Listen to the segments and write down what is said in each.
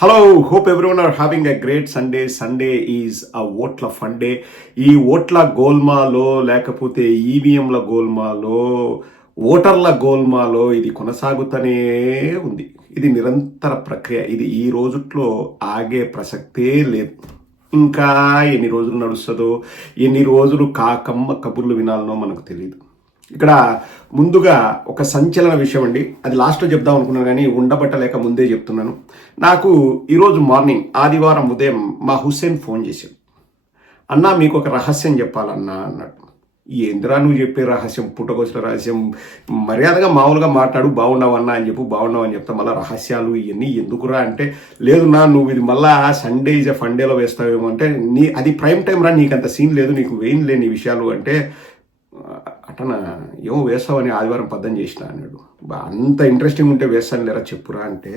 Hello hope everyone are having a great Sunday Sunday is a ఓట్ల funday ఈ ఓట్ల గోల్మాలో లేకపోతే ఈవీఎంల గోల్మాలో ఓటర్ల గోల్మాలో ఇది కొనసాగుతూనే ఉంది. ఇది నిరంతర ప్రక్రియ. ఇది ఈ రోజుట్లో ఆగే ప్రసక్తే లేదు. ఇంకా ఎన్ని రోజులు నడుస్తుందో ఎన్ని రోజులు కాకమ్మ కబుర్లు వినాలనో మనకు తెలియదు ఇక్కడ ముందుగా ఒక సంచలన విషయం అండి. అది లాస్ట్లో చెప్దాం అనుకున్నాను కానీ ఉండబట్టలేక ముందే చెప్తున్నాను. నాకు ఈరోజు మార్నింగ్ ఆదివారం ఉదయం మా హుస్సేన్ ఫోన్ చేశాడు. అన్నా మీకు ఒక రహస్యం చెప్పాలన్నా అన్నాడు. ఏందిరా నువ్వు చెప్పే రహస్యం? పుట్టకొచ్చిన రహస్యం? మర్యాదగా మామూలుగా మాట్లాడు బాగున్నావన్నా అని చెప్పు బాగున్నావు అని చెప్తా మళ్ళీ రహస్యాలు ఇవన్నీ ఎందుకురా? అంటే లేదు నా నువ్వు ఇది మళ్ళా సండే ఇజ్ ఫండేలో వేస్తావేమో అంటే నీ అది ప్రైమ్ టైం రా నీకు అంత సీన్ లేదు నీకు వేయం లేని విషయాలు. అంటే పట్టణ ఏమో వేస్తావని ఆదివారం పద్దం చేసిన అన్నాడు. అంత ఇంట్రెస్టింగ్ ఉంటే వేస్తాను లేరా చెప్పురా అంటే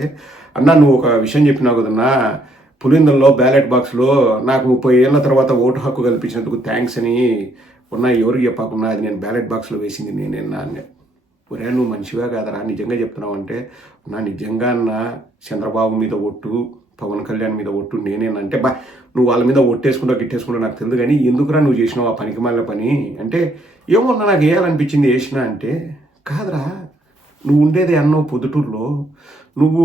అన్నా నువ్వు ఒక విషయం చెప్పినావు కదన్నా పులిందల్లో బ్యాలెట్ బాక్స్లో నాకు ముప్పై ఏళ్ళ తర్వాత ఓటు హక్కు కల్పించినందుకు థ్యాంక్స్ అని ఉన్నా ఎవరికి చెప్పకుండా అది నేను బ్యాలెట్ బాక్స్లో వేసింది నేనేనా అన్నా. ఒరే నువ్వు మంచివా కాదరా నిజంగా చెప్తున్నావు అంటే నా నిజంగా అన్న చంద్రబాబు మీద ఒట్టు పవన్ కళ్యాణ్ మీద ఒట్టు నేనేనంటే బా నువ్వు వాళ్ళ మీద ఒట్టేసుకుంటా గిట్టేసుకుంటా నాకు తెలియదు కానీ ఎందుకురా నువ్వు చేసినావు ఆ పనికి మళ్ళీ పని? అంటే ఏమన్నా నాకు వేయాలనిపించింది వేసినా అంటే కాదురా నువ్వు ఉండేది అన్నో పొద్దుటూరులో నువ్వు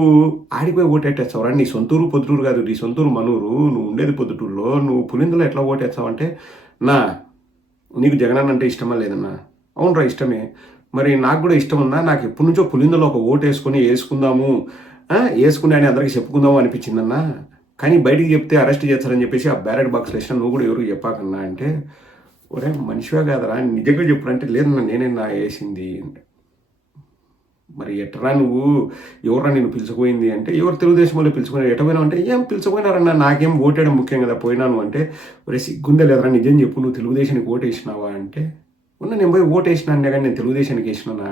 ఆడిపోయి ఓటేటేస్తావురా. నీ సొంతూరు పొద్దుటూరు కాదు నీ సొంతూరు మనూరు. నువ్వు ఉండేది పొద్దుటూరులో నువ్వు పులిందులో ఎట్లా ఓటేస్తావు అంటే నా నీకు జగనన్న అంటే ఇష్టమా లేదన్నా? అవునరా ఇష్టమే. మరి నాకు కూడా ఇష్టం ఉన్నా నాకు ఎప్పటి నుంచో పులిందులో ఒక ఓటు వేసుకొని వేసుకుందాము. వేసుకుని అని అందరికి చెప్పుకుందాము అనిపించిందన్నా. కానీ బయటికి చెప్తే అరెస్ట్ చేస్తారని చెప్పేసి ఆ బ్యారెడ్ బాక్స్ వేసిన నువ్వు కూడా ఎవరికి చెప్పాకన్నా అంటే ఒరే మనిషివే కాదరా నిజంగా చెప్పుడంటే లేదన్నా నేనే నా వేసింది. అంటే మరి ఎట్రా నువ్వు ఎవరా నేను పిలుచుకుపోయింది అంటే ఎవరు తెలుగుదేశం వాళ్ళు పిలుచుకున్నారు ఎటపోయినా అంటే ఏం పిలుచుకుపోయినారన్నా నాకేం ఓటేయడం ముఖ్యం కదా పోయినాను అంటే ఒరే సిగ్గుందే లేదరా నిజం చెప్పు నువ్వు తెలుగుదేశానికి ఓటు వేసినావా అంటే ఉన్న నేను పోయి ఓటు వేసినా కానీ నేను తెలుగుదేశానికి వేసినా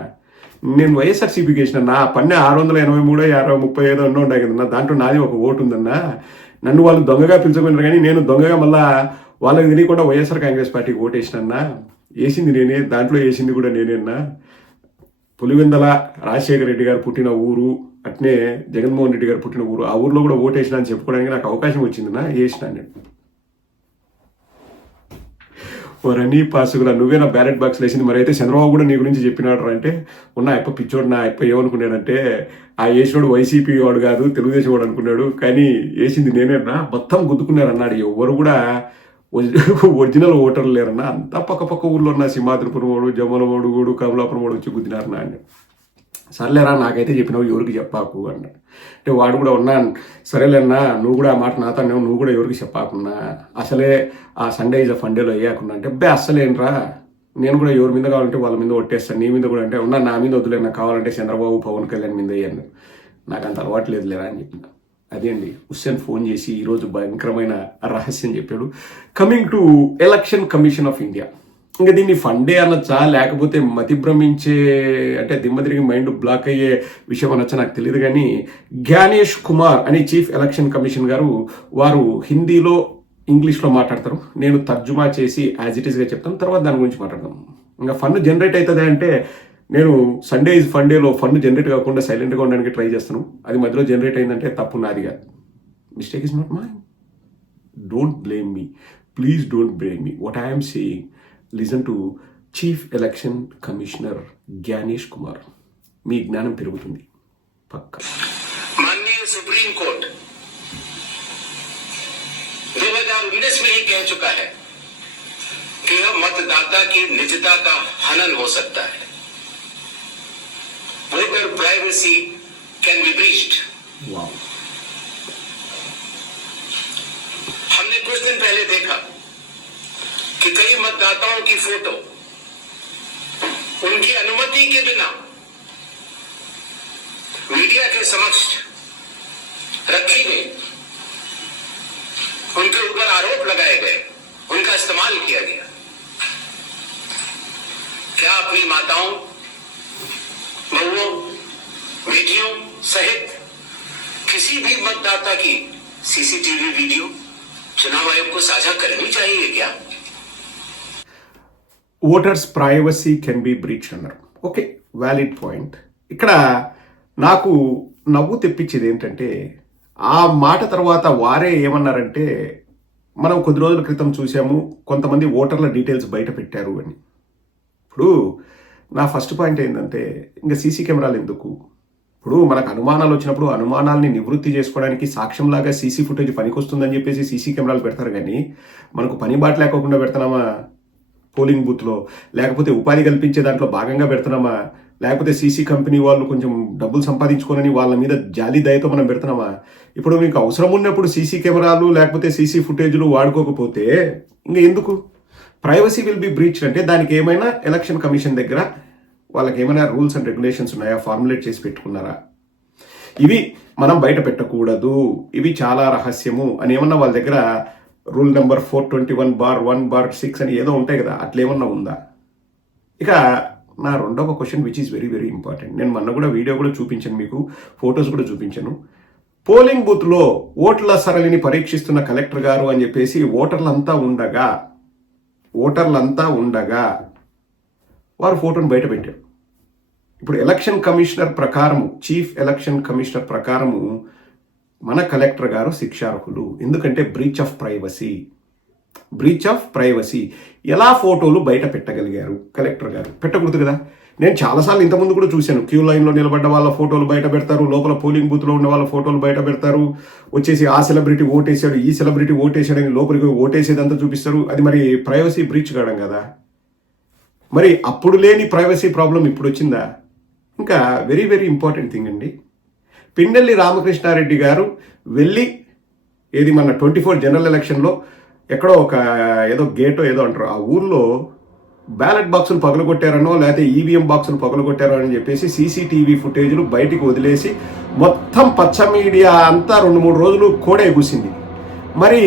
నేను వైఎస్ఆర్సీపీకి వేసిన నా పన్ను ఆరు వందల ఎనభై మూడో యాభై ముప్పై ఐదో ఎన్నో ఉన్నాయి కదన్నా. దాంట్లో నాది ఒక ఓటు ఉందన్నా. నన్ను వాళ్ళు దొంగగా పిలుచుకున్నారు కానీ నేను దొంగగా మళ్ళా వాళ్ళకి తెలియకుండా వైఎస్ఆర్ కాంగ్రెస్ పార్టీకి ఓటేసినన్నా. వేసింది నేనే దాంట్లో వేసింది కూడా నేనేనా పులివెందల రాజశేఖర రెడ్డి గారు పుట్టిన ఊరు అట్నే జగన్మోహన్ రెడ్డి గారు పుట్టిన ఊరు ఆ ఊర్లో కూడా ఓటేసిన అని చెప్పుకోవడానికి నాకు అవకాశం వచ్చిందినా వేసిన నేను. ఓరని పాసుగుల నువ్వే నా బ్యాలెట్ బాక్స్ వేసింది మరి అయితే చంద్రబాబు కూడా నీ గురించి చెప్పినాడు అంటే ఉన్న అప్ప పిచ్చోడు నా అప్ప ఏమనుకున్నాడంటే ఆ వేసినోడు వైసీపీ వాడు కాదు తెలుగుదేశం వాడు అనుకున్నాడు. కానీ వేసింది నేనేనా మొత్తం గుద్దుకున్నారు అన్నాడు. ఎవరు కూడా ఒరిజినల్ ఓటర్లు లేరన్నా అంతా పక్క పక్క ఊళ్ళో ఉన్న సింహాద్రిపురం వాడు జమ్మలవాడు వాడు కమలాపురం వాడు వచ్చి గుద్దినారన్నా అని. సర్లేరా నాకైతే చెప్పినావు ఎవరికి చెప్పాకు అన్నాడు అంటే వాడు కూడా ఉన్నా సరేలేనా నువ్వు కూడా ఆ మాట నాతో నువ్వు కూడా ఎవరికి చెప్పాకున్నా. అసలే ఆ సండే ఇస్ ఫండేలో అయ్యాకున్నా అంటే బే అస్సలేనరా నేను కూడా ఎవరి మీద కావాలంటే వాళ్ళ మీద ఒట్టేస్తాను నీ మీద కూడా అంటే ఉన్నా నా మీద వద్దులే నాకు కావాలంటే చంద్రబాబు పవన్ కళ్యాణ్ మీద అయ్యాను నాకు అంత అలవాటు లేదు లేరా అని చెప్పిన. అదే అండి హుస్సేన్ ఫోన్ చేసి ఈరోజు భయంకరమైన రహస్యం చెప్పాడు. Coming to election commission of India ఇంకా దీన్ని ఫండే అనొచ్చా? లేకపోతే మతి భ్రమించే అంటే దిమ్మతిరిగి మైండ్ బ్లాక్ అయ్యే విషయం అనొచ్చా? నాకు తెలియదు కానీ జ్ఞానేష్ కుమార్ అని చీఫ్ ఎలక్షన్ కమిషన్ గారు వారు హిందీలో ఇంగ్లీష్లో మాట్లాడతారు. నేను తర్జుమా చేసి యాజ్ ఇట్ ఈస్గా చెప్తాను. తర్వాత దాని గురించి మాట్లాడదాం. ఇంకా ఫండ్ జనరేట్ అవుతుంది అంటే నేను సండే ఇస్ ఫండేలో ఫండ్ జనరేట్ కాకుండా సైలెంట్గా ఉండడానికి ట్రై చేస్తాను. అది మధ్యలో జనరేట్ అయిందంటే తప్పు నాది కాదు. Mistake is not my don't blame me please don't blame me what I'm saying listen to chief election commissioner Gyanesh Kumar మీ జ్ఞానం పెరుగుతుంది పక్క माननीय सुप्रीम कोर्ट 2019 में ही कह चुका है कि यह मतदाता की निजता का हनन हो सकता है voter privacy can be breached wow हमने कुछ दिन पहले देखा कि कई मतदाताओं की फ़ोटो उनकी अनुमति के बिना मीडिया के समक्ष रखी गई। उनके ऊपर आरोप लगाए गए। उनका इस्तेमाल किया गया। क्या अपनी माताओं बहुओं बेटियों सहित किसी भी मतदाता की सीसीटीवी वीडियो चुनाव आयोग को साझा करनी चाहिए क्या? Voters privacy can be breach అన్నారు. Okay valid point. ఇక్కడ నాకు నవ్వు తెప్పించేది ఏంటంటే ఆ మాట తర్వాత వారే ఏమన్నారంటే మనం కొద్ది రోజుల క్రితం చూసాము కొంతమంది ఓటర్ల డీటెయిల్స్ బయట పెట్టారు అని. ఇప్పుడు నా ఫస్ట్ పాయింట్ ఏంటంటే ఇంకా సీసీ కెమెరాలు ఎందుకు? ఇప్పుడు మనకు అనుమానాలు వచ్చినప్పుడు అనుమానాల్ని నివృత్తి చేసుకోవడానికి సాక్ష్యంలాగా సీసీ ఫుటేజ్ పనికొస్తుందని చెప్పేసి సీసీ కెమెరాలు పెడతారు కానీ మనకు పని బాట లేకోకుండా పెడతామా పోలింగ్ బూత్లో లేకపోతే ఉపాధి కల్పించే దాంట్లో భాగంగా పెడుతున్నామా? లేకపోతే సీసీ కంపెనీ వాళ్ళు కొంచెం డబ్బులు సంపాదించుకోనని వాళ్ళ మీద జాలి దయతో మనం పెడుతున్నామా? ఇప్పుడు మీకు అవసరం ఉన్నప్పుడు సీసీ కెమెరాలు లేకపోతే సీసీ ఫుటేజ్లు వాడుకోకపోతే ఇంకా ఎందుకు? ప్రైవసీ విల్ బి బ్రీచ్ అంటే దానికి ఏమైనా ఎలక్షన్ కమిషన్ దగ్గర వాళ్ళకి ఏమైనా రూల్స్ అండ్ రెగ్యులేషన్స్ ఉన్నాయా? ఫార్ములేట్ చేసి పెట్టుకున్నారా? ఇవి మనం బయట పెట్టకూడదు. ఇవి చాలా రహస్యము అని ఏమన్నా వాళ్ళ దగ్గర rule number four twenty one bar one bar six అని ఏదో ఉంటాయి కదా అట్లేమన్నా ఉందా? ఇక నా రెండవ question which is very very important నేను మొన్న కూడా వీడియో కూడా చూపించాను మీకు ఫొటోస్ కూడా చూపించాను. పోలింగ్ బూత్లో ఓట్ల సరళిని పరీక్షిస్తున్న కలెక్టర్ గారు అని చెప్పేసి ఓటర్లంతా ఉండగా ఓటర్లంతా ఉండగా వారు ఫోటోను బయట పెట్టారు. ఇప్పుడు ఎలక్షన్ కమిషనర్ ప్రకారము చీఫ్ ఎలక్షన్ కమిషనర్ ప్రకారము మన కలెక్టర్ గారు శిక్షార్హులు. ఎందుకంటే breach of privacy breach of privacy ఎలా ఫోటోలు బయట పెట్టగలిగారు కలెక్టర్ గారు? పెట్టకూడదు కదా? నేను చాలాసార్లు ఇంతకుముందు కూడా చూశాను. క్యూ లైన్లో నిలబడ్డ వాళ్ళ ఫోటోలు బయట పెడతారు. లోపల పోలింగ్ బూత్లో ఉన్న వాళ్ళ ఫోటోలు బయట పెడతారు. వచ్చేసి ఆ సెలబ్రిటీ ఓటేసాడు ఈ సెలబ్రిటీ ఓటేసాడని లోపలికి ఓటేసేదంతా చూపిస్తారు. అది మరి ప్రైవసీ బ్రీచ్ కావడం కదా? మరి అప్పుడు లేని ప్రైవసీ ప్రాబ్లం ఇప్పుడు వచ్చిందా? ఇంకా వెరీ వెరీ ఇంపార్టెంట్ థింగ్ అండి. పిన్నెల్లి రామకృష్ణారెడ్డి గారు వెళ్ళి ఏది మన ట్వంటీ ఫోర్ జనరల్ ఎలక్షన్లో ఎక్కడో ఒక ఏదో గేటో ఏదో అంటారు. ఆ ఊర్లో బ్యాలెట్ బాక్సులు పగలగొట్టారనో లేకపోతే ఈవీఎం బాక్సులు పగలగొట్టారో అని చెప్పేసి సీసీటీవీ ఫుటేజ్లు బయటికి వదిలేసి మొత్తం పచ్చ మీడియా అంతా రెండు మూడు రోజులు కోడే కూసింది. మరి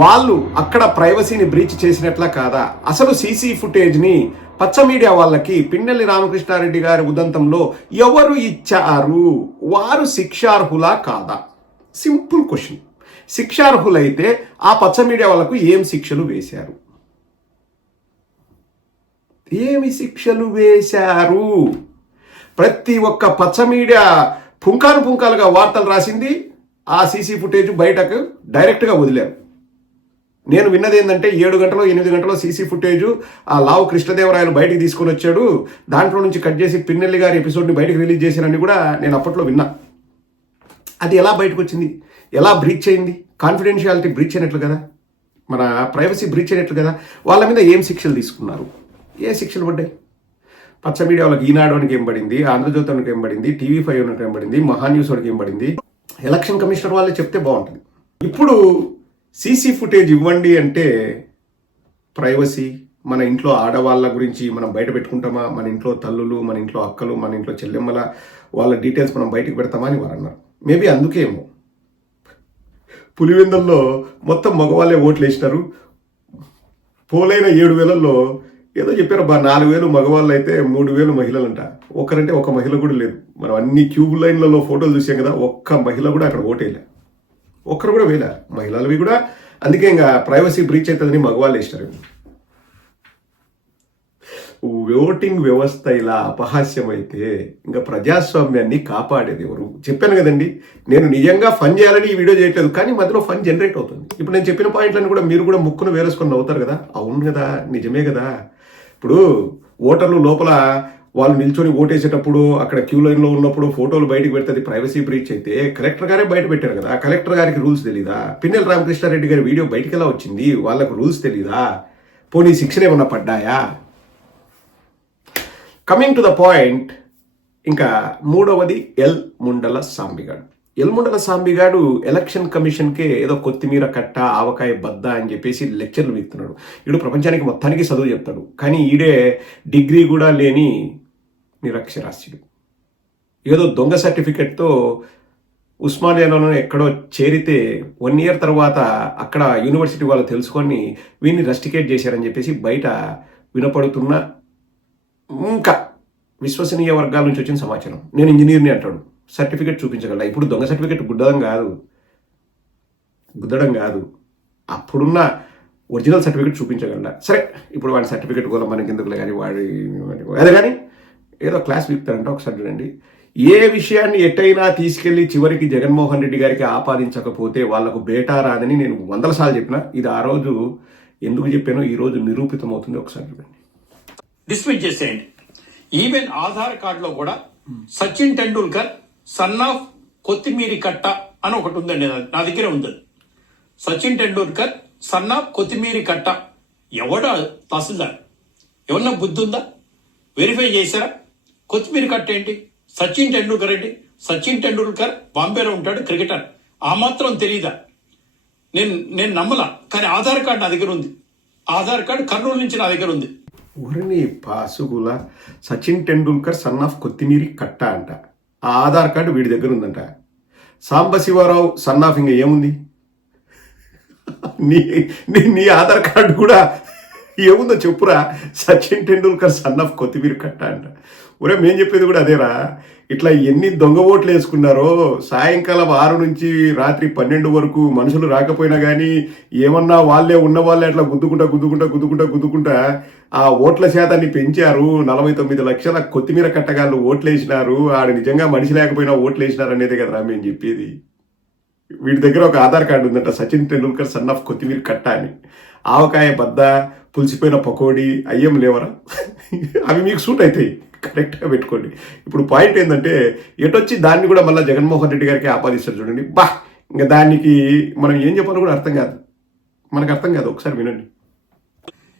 వాళ్ళు అక్కడ ప్రైవసీని బ్రీచ్ చేసినట్లా కాదా? అసలు సీసీ ఫుటేజ్ని పచ్చ మీడియా వాళ్ళకి పిన్నెల్లి రామకృష్ణారెడ్డి గారి ఉదంతంలో ఎవరు ఇచ్చారు? వారు శిక్షార్హులా కాదా? Simple question. శిక్షార్హులైతే ఆ పచ్చ మీడియా వాళ్ళకు ఏం శిక్షలు వేశారు? ఏమి శిక్షలు వేశారు? ప్రతి ఒక్క పచ్చ మీడియా పుంకాలు పుంకాలుగా వార్తలు రాసింది ఆ సీసీ ఫుటేజ్ బయటకు డైరెక్ట్గా వదిలారు. నేను విన్నది ఏంటంటే ఏడు గంటలో ఎనిమిది గంటలో సీసీ ఫుటేజ్ ఆ లావు కృష్ణదేవరాయలు బయటికి తీసుకొని వచ్చాడు. దాంట్లో నుంచి కట్ చేసి పిన్నెల్లి గారి ఎపిసోడ్ని బయటకు రిలీజ్ చేశారని కూడా నేను అప్పట్లో విన్నా. అది ఎలా బయటకు వచ్చింది? ఎలా బ్రీచ్ అయింది? కాన్ఫిడెన్షియాలిటీ బ్రీచ్ అయినట్లు కదా? మన ప్రైవసీ బ్రీచ్ అయినట్లు కదా? వాళ్ళ మీద ఏం శిక్షలు తీసుకున్నారు? ఏ శిక్షలు పడ్డాయి? పచ్చ మీడియా వాళ్ళకి ఈనాడు వానికి ఏం పడింది? ఆంధ్రజ్యోతి వానికి ఏం పడింది? టీవీ ఫైవ్ వానికి ఏం పడింది? మహాన్యూస్ వానికి ఏం పడింది? ఎలక్షన్ కమిషనర్ వాళ్ళే చెప్తే బాగుంటుంది. ఇప్పుడు సీసీ ఫుటేజ్ ఇవ్వండి అంటే ప్రైవసీ మన ఇంట్లో ఆడవాళ్ళ గురించి మనం బయట పెట్టుకుంటామా? మన ఇంట్లో తల్లులు మన ఇంట్లో అక్కలు మన ఇంట్లో చెల్లెమ్మల వాళ్ళ డీటెయిల్స్ మనం బయటకు పెడతామా అని వారు అన్నారు. మేబీ అందుకేమో పులివెందల్లో మొత్తం మగవాళ్ళే ఓట్లు వేసినారు. పోలైన ఏడు వేలల్లో ఏదో చెప్పారు బా నాలుగు వేలు మగవాళ్ళు అయితే మూడు వేలు మహిళలంట. ఒకరంటే ఒక మహిళ కూడా లేదు. మనం అన్ని క్యూబ్ లైన్లలో ఫోటోలు చూసాం కదా ఒక్క మహిళ కూడా అక్కడ ఓటేయలే ఒక్కరు కూడా వేయలేరు మహిళలవి కూడా అందుకే ఇంకా ప్రైవసీ బ్రీచ్ అవుతుందని మగవాళ్ళు వేసినారు. ఓటింగ్ వ్యవస్థ ఇలా అపహాస్యం అయితే ఇంకా ప్రజాస్వామ్యాన్ని కాపాడేది ఎవరు? చెప్పాను కదండి నేను నిజంగా ఫన్ చేయాలని ఈ వీడియో చేయట్లేదు కానీ మధ్యలో ఫన్ జనరేట్ అవుతుంది. ఇప్పుడు నేను చెప్పిన పాయింట్లను కూడా మీరు కూడా ముక్కును వేరేసుకొని అవుతారు కదా. అవును కదా నిజమే కదా. ఇప్పుడు ఓటర్లు లోపల వాళ్ళు నిల్చొని ఓటేసేటప్పుడు అక్కడ క్యూ లైన్లో ఉన్నప్పుడు ఫోటోలు బయటకు పెడితే అది ప్రైవసీ బ్రీచ్ అయితే కలెక్టర్ గారే బయట పెట్టారు కదా. కలెక్టర్ గారికి రూల్స్ తెలీదా? పిన్నెల రామకృష్ణారెడ్డి గారి వీడియో బయటికి ఎలా వచ్చింది? వాళ్ళకు రూల్స్ తెలీదా? పోనీ శిక్షణ ఏమన్నా పడ్డాయా? కమింగ్ టు ద పాయింట్ ఇంకా మూడవది ఎల్ ముండల సాంబిగాడు. ఎల్ ముండల సాంబిగాడు ఎలక్షన్ కమిషన్కే ఏదో కొత్తిమీర కట్ట ఆవకాయ బద్ద అని చెప్పేసి లెక్చర్లు వీస్తున్నాడు ఇడు ప్రపంచానికి మొత్తానికి చదువు చెప్తాడు. కానీ ఈడే డిగ్రీ కూడా లేని నిరక్షరాస్యుడు. ఏదో దొంగ సర్టిఫికెట్తో ఉస్మానియాలోనూ ఎక్కడో చేరితే వన్ ఇయర్ తర్వాత అక్కడ యూనివర్సిటీ వాళ్ళు తెలుసుకొని వీడిని రస్టికేట్ చేశారని చెప్పేసి బయట వినపడుతున్న ఇంకా విశ్వసనీయ వర్గాల నుంచి వచ్చిన సమాచారం. నేను ఇంజనీర్ని అంటాడు. సర్టిఫికెట్ చూపించగల ఇప్పుడు దొంగ సర్టిఫికెట్ గుద్దడం కాదు. గుద్దడం కాదు. అప్పుడున్న ఒరిజినల్ సర్టిఫికెట్ చూపించగల సరే ఇప్పుడు వాడి సర్టిఫికెట్ కూడా మనకి ఎందుకులే కానీ వాడి అదే కానీ ఏదో క్లాస్ విప్తారంట ఒకసారి చూడండి. ఏ విషయాన్ని ఎట్టయినా తీసుకెళ్ళి చివరికి జగన్మోహన్ రెడ్డి గారికి ఆపాదించకపోతే వాళ్ళకు బేటా రాదని నేను వందల సార్లు చెప్పిన. ఇది ఆ రోజు ఎందుకు చెప్పానో ఈ రోజు నిరూపితమవుతుంది ఒకసారి చూడండి. డిస్మిస్ చేసేయండి. ఈవెన్ ఆధార్ కార్డులో కూడా సచిన్ టెండూల్కర్ సన్ ఆఫ్ కొత్తిమీరి కట్ట అని ఒకటి ఉందండి. నా- దగ్గర ఉంది. సచిన్ టెండూల్కర్ సన్ ఆఫ్ కొత్తిమీరి కట్ట ఎవడ తహసీల్దార్? ఎవరన్నా బుద్ధి ఉందా? వెరిఫై చేశారా? కొత్తిమీర కట్ట ఏంటి? సచిన్ టెండూల్కర్ ఏంటి? సచిన్ టెండూల్కర్ బాంబేలో ఉంటాడు క్రికెటర్. ఆ మాత్రం తెలీదా? నేను నేను నమ్మలా. కానీ ఆధార్ కార్డు నా దగ్గర ఉంది. ఆధార్ కార్డు కర్నూలు నుంచి నా దగ్గర ఉంది. ఊరిని పాసుగుల సచిన్ టెండూల్కర్ సన్ ఆఫ్ కొత్తిమీరి కట్ట అంట. ఆ ఆధార్ కార్డు వీడి దగ్గర ఉందంట. సాంబశివరావు సన్ ఆఫ్ ఇంకా ఏముంది? నీ నీ నీ ఆధార్ కార్డు కూడా ఏముందో చెప్పురా? సచిన్ టెండూల్కర్ సన్ ఆఫ్ కొత్తిమీర కట్ట అంట. ఒరే మేం చెప్పేది కూడా అదేరా. ఇట్లా ఎన్ని దొంగ ఓట్లు వేసుకున్నారో సాయంకాలం ఆరు నుంచి రాత్రి పన్నెండు వరకు మనుషులు రాకపోయినా కానీ ఏమన్నా వాళ్ళే ఉన్న వాళ్ళే అట్లా గుద్దుకుంటా గుద్దుకుంటా గుద్దుకుంటా గుద్దుకుంటా ఆ ఓట్ల శాతాన్ని పెంచారు. నలభై తొమ్మిది లక్షల కొత్తిమీర కట్టగాళ్ళు ఓట్లేసినారు ఆడ నిజంగా మనిషి లేకపోయినా ఓట్లేసినారు అనేది కదరా మేము చెప్పేది. వీడి దగ్గర ఒక ఆధార్ కార్డు ఉందంట సచిన్ టెండూల్కర్ సన్ ఆఫ్ కొత్తిమీర కట్ట అని. ఆవకాయ బద్ద పులిసిపోయిన పకోడీ అయ్యం లేవరా? అవి మీకు సూట్ అవుతాయి కరెక్ట్గా పెట్టుకోండి. ఇప్పుడు పాయింట్ ఏంటంటే ఎటొచ్చి దాన్ని కూడా మళ్ళీ జగన్మోహన్ రెడ్డి గారికి ఆపాదిస్తారు చూడండి. బా ఇంకా దానికి మనం ఏం చెప్పాలో కూడా అర్థం కాదు. మనకు అర్థం కాదు ఒకసారి వినండి.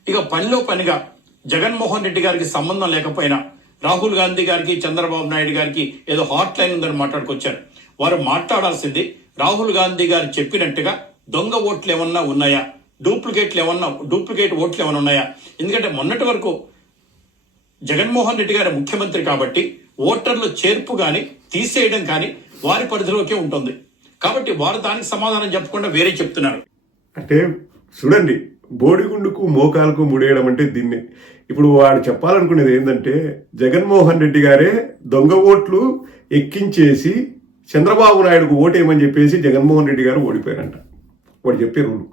ఇక పనిలో పనిగా జగన్మోహన్ రెడ్డి గారికి సంబంధం లేకపోయినా రాహుల్ గాంధీ గారికి చంద్రబాబు నాయుడు గారికి ఏదో హాట్ లైన్ ఉందని మాట్లాడుకొచ్చారు. వారు మాట్లాడాల్సింది రాహుల్ గాంధీ గారు చెప్పినట్టుగా దొంగ ఓట్లు ఏమన్నా ఉన్నాయా? డూప్లికేట్లు ఏమన్నా డూప్లికేట్ ఓట్లు ఏమైనా ఉన్నాయా? ఎందుకంటే మొన్నటి వరకు జగన్మోహన్ రెడ్డి గారు ముఖ్యమంత్రి కాబట్టి ఓటర్ల చేర్పు కానీ తీసేయడం కానీ వారి పరిధిలోకే ఉంటుంది. కాబట్టి వారు దానికి సమాధానం చెప్పకుండా వేరే చెప్తున్నారు. అంటే చూడండి బోడిగుండుకు మోకాలకు ముడేయడం అంటే దీన్ని. ఇప్పుడు వాడు చెప్పాలనుకునేది ఏంటంటే జగన్మోహన్ రెడ్డి గారే దొంగ ఓట్లు ఎక్కించేసి చంద్రబాబు నాయుడుకు ఓటేయమని చెప్పేసి జగన్మోహన్ రెడ్డి గారు ఓడిపోయారంట. వాడు చెప్పే రూలు.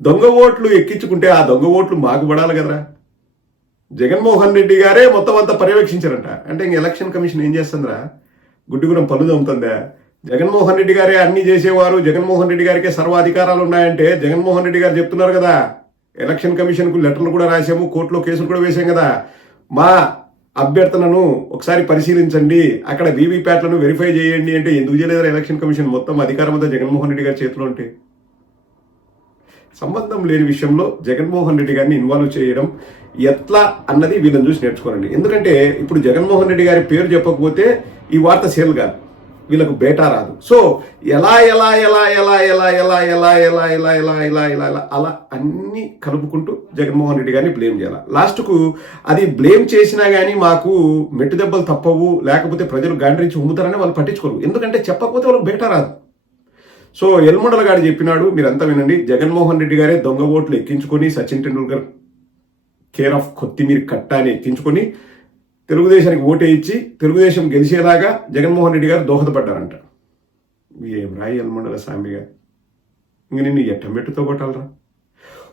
దొంగ ఓట్లు ఎక్కించుకుంటే ఆ దొంగ ఓట్లు మాకు పడాలి కదరా. జగన్మోహన్ రెడ్డి గారే మొత్తం అంతా పర్యవేక్షించారంట. అంటే ఇంక ఎలక్షన్ కమిషన్ ఏం చేస్తుందిరా? గుడ్డిగురం పళ్ళు దమ్ముతుందా జగన్మోహన్ రెడ్డి గారే అన్ని చేసేవారు జగన్మోహన్ రెడ్డి గారికే సర్వాధికారాలు ఉన్నాయంటే జగన్మోహన్ రెడ్డి గారు చెప్తున్నారు కదా. ఎలక్షన్ కమిషన్కు లెటర్లు కూడా రాసాము కోర్టులో కేసులు కూడా వేసాం కదా. మా అభ్యర్థనను ఒకసారి పరిశీలించండి అక్కడ వీవీప్యాట్లను వెరిఫై చేయండి అంటే ఎందుకు చేయలేదు ఎలక్షన్ కమిషన్? మొత్తం అధికారం అంతా జగన్మోహన్ రెడ్డి గారి చేతిలో ఉంటే. సంబంధం లేని విషయంలో జగన్మోహన్ రెడ్డి గారిని ఇన్వాల్వ్ చేయడం ఎట్లా అన్నది వీళ్ళని చూసి నేర్చుకోనండి ఎందుకంటే ఇప్పుడు జగన్మోహన్ రెడ్డి గారి పేరు చెప్పకపోతే ఈ వార్త సేల్ కాదు వీళ్ళకు బేటా రాదు సో ఎలా ఎలా ఎలా ఎలా ఎలా ఎలా ఎలా ఎలా ఎలా ఎలా ఎలా ఎలా ఎలా అలా అన్ని కలుపుకుంటూ జగన్మోహన్ రెడ్డి గారిని బ్లేమ్ చేయాలి లాస్ట్కు అది బ్లేమ్ చేసినా కానీ మాకు మెట్టు దెబ్బలు తప్పవు లేకపోతే ప్రజలు గాండ్రించి ఉమ్ముతారని వాళ్ళు పట్టించుకోరు ఎందుకంటే చెప్పకపోతే వాళ్ళకి బేటా రాదు సో ఎల్ముండల గారు చెప్పినాడు మీరంతా వినండి. జగన్మోహన్ రెడ్డి గారే దొంగ ఓట్లు ఎక్కించుకొని సచిన్ టెండూల్కర్ కేర్ ఆఫ్ కొత్తిమీర కట్ట అని ఎక్కించుకొని తెలుగుదేశానికి ఓటే ఇచ్చి తెలుగుదేశం గెలిచేలాగా జగన్మోహన్ రెడ్డి గారు దోహదపడ్డారంట. ఏం రాయి ఎల్ముండల గారు? ఇంక నిన్ను ఎట్టమెట్టుతో కొట్టాలరా?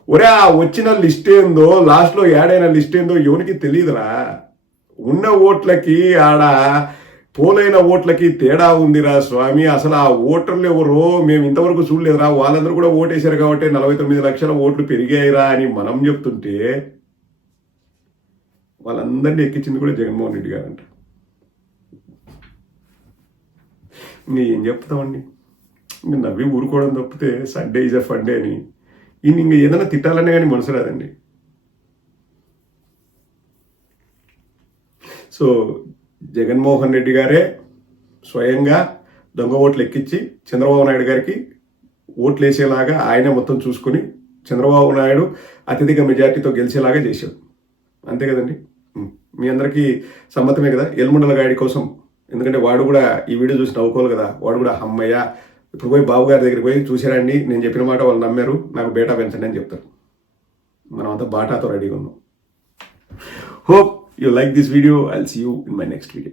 ఒరే ఆ వచ్చిన లిస్ట్ ఏందో లాస్ట్లో యాడైన లిస్ట్ ఏందో ఎవరికి తెలియదురా? ఉన్న ఓట్లకి ఆడ పోలైన ఓట్లకి తేడా ఉందిరా స్వామి. అసలు ఆ ఓటర్లు ఎవరో మేము ఇంతవరకు చూడలేదురా. వాళ్ళందరూ కూడా ఓటేశారు కాబట్టి నలభై తొమ్మిది లక్షల ఓట్లు పెరిగాయిరా అని మనం చెప్తుంటే వాళ్ళందరినీ ఎక్కించింది కూడా జగన్మోహన్ రెడ్డి గారంట. ఇంక ఏం చెప్తామండి? ఇంక నవ్వి ఊరుకోవడం తప్పితే సండే ఇస్ అ ఫండే అని. ఈయన ఇంక ఏదైనా తిట్టాలనే కానీ మనసు రాదండి. సో జగన్మోహన్ రెడ్డి గారే స్వయంగా దొంగ ఓట్లు ఎక్కించి చంద్రబాబు నాయుడు గారికి ఓట్లు వేసేలాగా ఆయన మొత్తం చూసుకుని చంద్రబాబు నాయుడు అత్యధిక మెజార్టీతో గెలిచేలాగా చేశాడు. అంతే కదండి? మీ అందరికీ సమ్మతమే కదా? ఎల్ముండల గాడి కోసం. ఎందుకంటే వాడు కూడా ఈ వీడియో చూసి నవ్వుకోవాలి కదా? వాడు కూడా అమ్మయ్య. ఇప్పుడు పోయి బాబు గారి దగ్గరికి పోయి చూసారండి నేను చెప్పిన మాట వాళ్ళు నమ్మారు నాకు బేటా పెంచండి అని చెప్తారు. మనం అంతా బాటాతో రెడీగా ఉన్నాం. Hope you like this video, I'll see you in my next video.